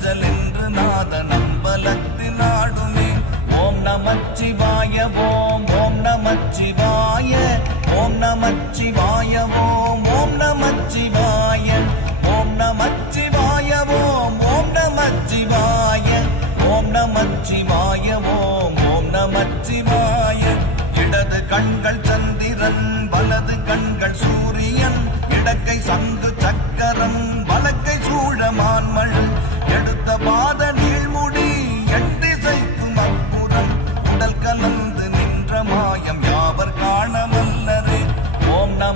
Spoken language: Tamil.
அஞ்சல் என்று நாத நம்பலத்தில் ஆடுமே ஓம் நமச்சிவாய ஓம் ஓம் நமச்சிவாய ஓம் நமச்சிவாய ஓம் ஓம் நமச்சிவாய ஓம் நமச்சிவாய ஓம் ஓம் நமச்சிவாய ஓம் நமச்சிவாய ஓம் ஓம் நமச்சிவாய. இடது கண்கள் சந்திரன் வலது கண்